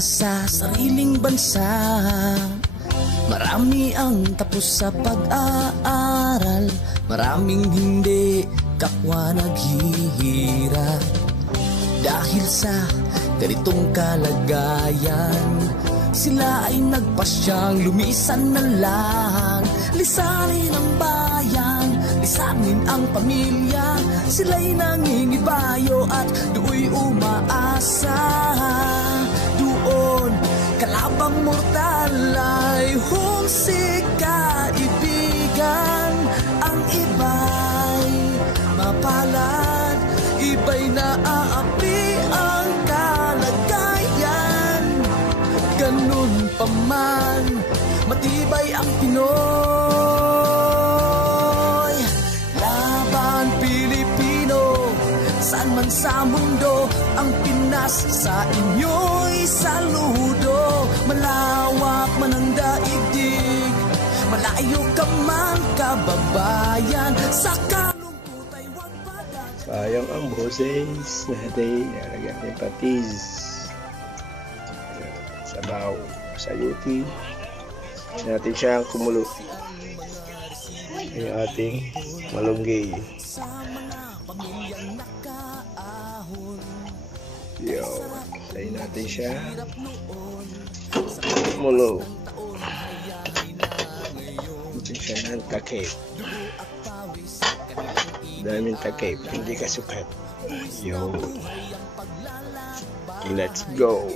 ka sa sariling bansa. Marami ang tapos sa pag-aaral, maraming hindi kapwa naghihirap. Dahil sa ganitong kalagayan, sila ay nagpasyang lumisan na lang. Lisanin ang bayan, lisanin ang pamilya. Sila'y nangingibayo at do'y umaasa. Doon kalabang mortal ay humsik kaibigan. Ang iba'y mapalad, iba'y naaapi ang kalagayan. Ganun pa man, matibay ang Pinoy. Laban Pilipino, saan man sa mundo, ang Pinas sa inyo'y saludo. Malawak man ang daigdig, malayo ka man kababayan, sa kalungkot ay huwag padagay. Sayang ang boses natin, nalagyan ng patis, sabaw, sayuti. Natin siyang kumulo. Yung ating malunggay. Yo, tayo natin siya kumulo. Natin siya ng takip. Daming takip, hindi kasukat. Yo, let's go.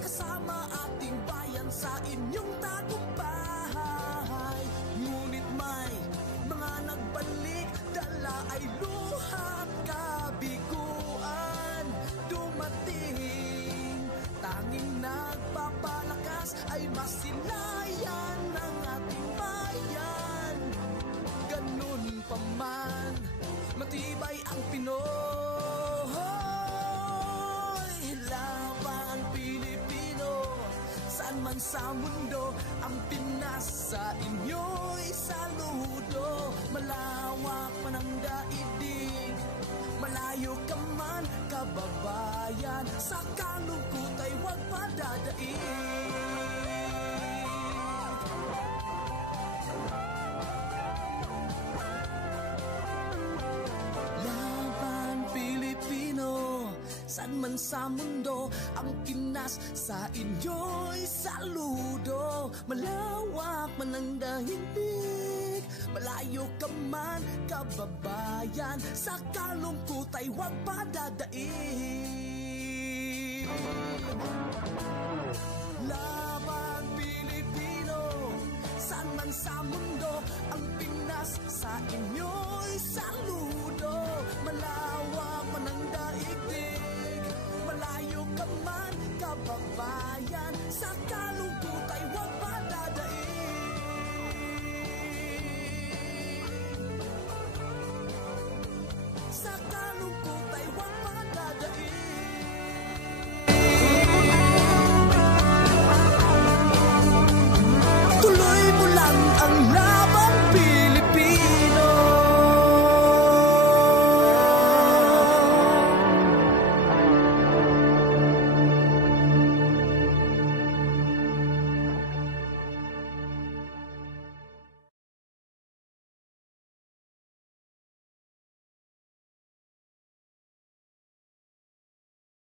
Kasama ating bayan sa inyong tagumpay. Ngunit may mga nagbalik, dala ay luhat kabiguan. Dumating, tanging nagpapalakas ay masilayan ng ating bayan. Ganun pa man, matibay ang Pinoy. Laban Pilipino, saan man sa mundo, ang Pinas sa inyo'y saludo. Malawak man ang daigdig, malayo ka man kababayan, sa kalungkot ay huwag padadaig. Saan man sa mundo, ang Pinas sa inyo'y saludo. Malawak man ang daigdig, malayo ka man kababayan, sa kalungkot ay huwag padadaig. Laban Pilipino, saan man sa mundo, ang Pinas sa inyo'y saludo. Malawak man ang daigdig, malayo ka man kababayan, sa kalungkot ay huwag padadaig.